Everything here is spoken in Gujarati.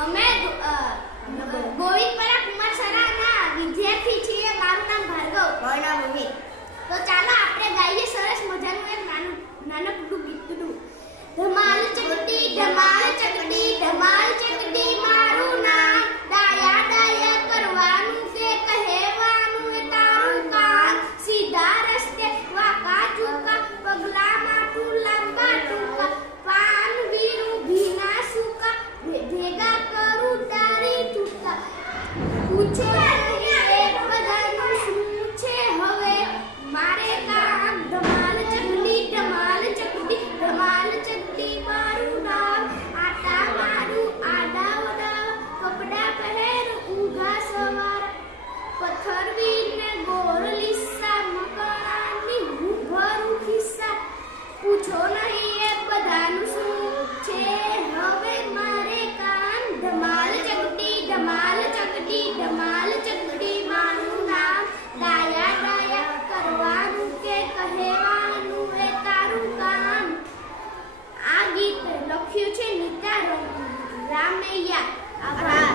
અમે ગોવિંદપરા કુમાર સરાના વિદ્યાર્થી છીએ. મારું નામ ભાર્ગવ. મારું નામ મોહિત. તો ચાલો આપણે ગાઈએ સરસ મજાનું એક નાનકડું ગીતનું. ધમાલ ચકડી ધમાલ ચકડી ધમાલ ચકડી મારું નામ. ડાયા ડાયા કરવાનું કે કહેવાનું એ તારું કામ. સીધા રસ્તે વાકા ચૂકા પગલામાં તું લાંબા ટૂંકા. પાન વીરું ભીના સૂકા ભેગા કરું તારી ટૂંકા. પૂછો નહીં બધાનું શું છે હવે મારે કામ. ધમાલ ચકડી ધમાલ ચકડી ધમાલ ચકડી મારું નામ. આટા મારું આડા વડા કપડા પહેર ઊંઘા સવાર. પથ્થર વીરને ગોળ લીસા મકરાની હું ભરું ખિસ્સા. પૂછો નહીં એ બધાનું શું છે હવે મારે કામ. ધમાલ ચકડી ધમાલ ચકડી ધમાલ ચકડી મારું નામ. ડાયા ડાયા કરવાનું કે કહેવાનું એ તારું કામ. આ ગીત લખ્યું છે નીતા રામૈયા. આભાર.